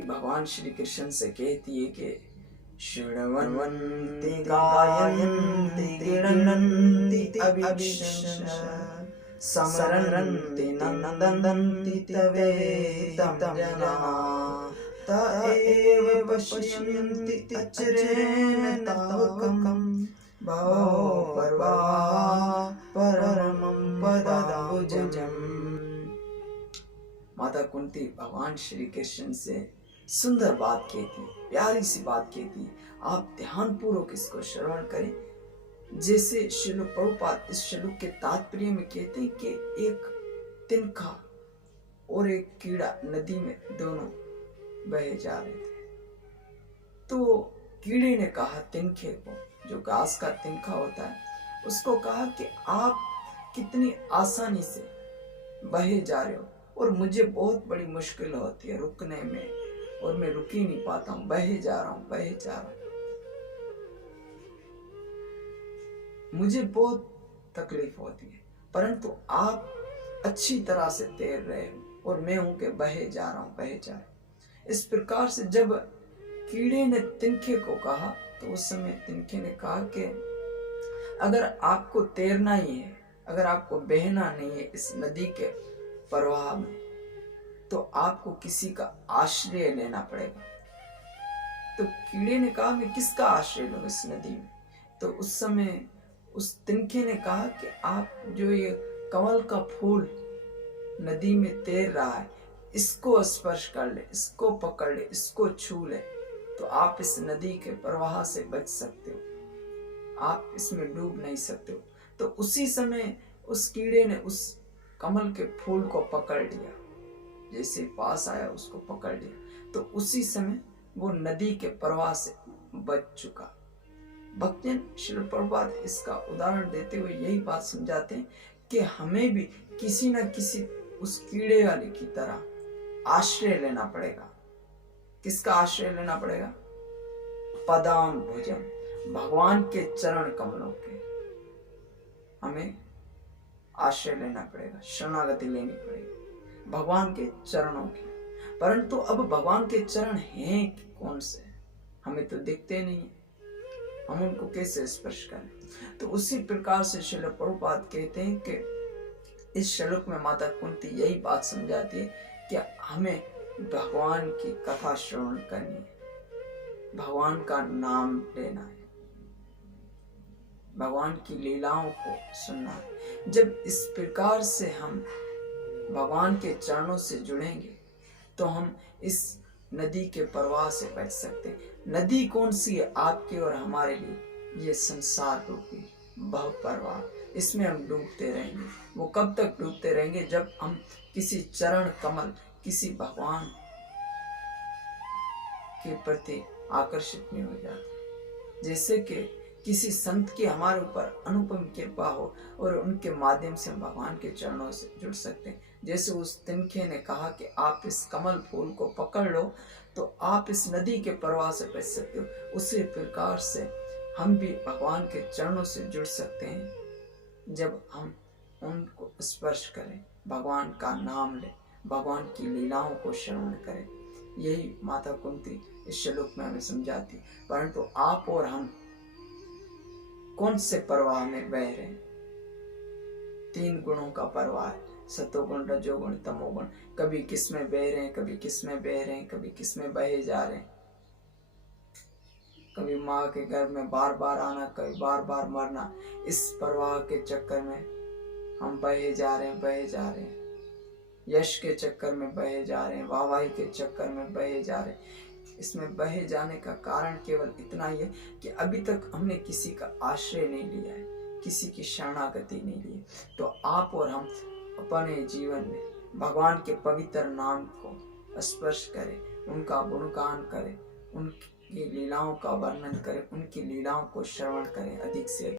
भगवान श्री कृष्ण से कहती है कि शृण्वन्ति गायन्ति गृह्णन्ति अभिशंस समरन्ति नन्दन्ति तवेदं जनाः त एव पश्यन्ति अचिरेण तावकं भवो पर्वा परमं पदाम्बुजम्। माता कुंती भगवान श्री कृष्ण से सुंदर बात कहती, प्यारी सी बात कहती। आप ध्यान पूर्वक इसको श्रवण करें। जैसे श्रील प्रभुपाद इस श्लोक के तात्पर्य में कहते हैं कि एक तिनका और एक कीड़ा नदी में दोनों बहे जा रहे थे। तो कीड़े ने कहा तिनके को, जो घास का तिनका होता है, उसको कहा कि आप कितनी आसानी से बहे जा रहे हो और मुझे बहुत बड़ी मुश्किल होती है रुकने में, और मैं रुक ही नहीं पाता हूं, बहे जा रहा हूं, बहे जा रहा हूं, मुझे बहुत तकलीफ होती है, परंतु आप अच्छी तरह से तैर रहे हो और मैं हूं कि बहे जा रहा हूं, बहे जा रहा हूं। इस प्रकार से जब कीड़े ने तिनके को कहा तो उस समय तिनके ने कहा कि अगर आपको तैरना ही है, अगर आपको बहना नहीं है इस नदी के प्रवाह में, तो आपको किसी का आश्रय लेना पड़ेगा। तो कीड़े ने कहा मैं किसका आश्रय लूं इस नदी में? तो उस समय उस तिनके ने कहा कि आप जो ये कमल का फूल नदी में तैर रहा है, इसको स्पर्श कर ले, इसको पकड़ ले, इसको छू ले, तो आप इस नदी के प्रवाह से बच सकते हो, आप इसमें डूब नहीं सकते हो। तो उसी समय उस कीड़े ने उस कमल के फूल को पकड़ लिया, जैसे पास आया उसको पकड़ लिया, तो उसी समय वो नदी के प्रवाह से बच चुका। भक्तजन श्रील प्रभुपाद इसका उदाहरण देते हुए यही बात समझाते हैं कि हमें भी किसी न किसी उस कीड़े वाले की तरह आश्रय लेना पड़ेगा। किसका आश्रय लेना पड़ेगा? पदाम्बुजम, भगवान के चरण कमलों के हमें आश्रय लेना पड़ेगा, शरणागति लेनी पड़ेगी भगवान के चरणों की। परंतु अब भगवान के चरण हैं कौन से? हमें तो दिखते नहीं है, हम उनको कैसे स्पर्श करें? तो उसी प्रकार से श्रील प्रभुपाद कहते हैं कि इस श्लोक में माता कुंती यही बात समझाती है कि हमें भगवान की कथा श्रवण करनी है, भगवान का नाम लेना है, भगवान की लीलाओं को सुनना है। जब इस प्रकार से हम भगवान के चरणों से जुड़ेंगे तो हम इस नदी के प्रवाह से बच सकते हैं। नदी कौन सी है आपके और हमारे लिए? ये संसार रूपी भव प्रवाह, इसमें हम डूबते रहेंगे। वो कब तक डूबते रहेंगे? जब हम किसी चरण कमल, किसी भगवान के प्रति आकर्षित नहीं हो जाते। जैसे कि किसी संत की हमारे ऊपर अनुपम कृपा हो और उनके माध्यम से हम भगवान के चरणों से जुड़ सकते हैं। जैसे उस तिनके ने कहा कि आप इस कमल फूल को पकड़ लो तो आप इस नदी के प्रवाह से बच सकते हो, उसी प्रकार से हम भी भगवान के चरणों से जुड़ सकते हैं जब हम उनको स्पर्श करें, भगवान का नाम लें, भगवान की लीलाओं को श्रवण करें। यही माता कुंती इस श्लोक में हमें समझाती। परंतु आप और हम कौन से प्रवाह में बह रहे हैं? 3 गुणों का प्रवाह है, सतोगुण, रजोगुण, तमोगुण। कभी किस में बह रहे हैं, कभी किस में बह रहे हैं, कभी किस में बहे जा रहे हैं। कभी माँ के गर्भ में बार बार आना, कभी बार बार मरना। इस प्रवाह के चक्कर में हम बहे जा रहे हैं, बहे जा रहे हैं। यश के चक्कर में बहे जा रहे हैं, वाहवाही के चक्कर में बहे जा रहे हैं। इसमें बहे जाने का कारण केवल इतना ही है कि अभी तक हमने किसी का आश्रय नहीं लिया है, किसी की शरणागति नहीं ली। तो आप और हम अपने जीवन में भगवान के पवित्र नाम को स्पर्श करें, उनका गुणगान करें, उनकी लीलाओं का वर्णन करें, उनकी लीलाओं को श्रवण करें अधिक से अधिक।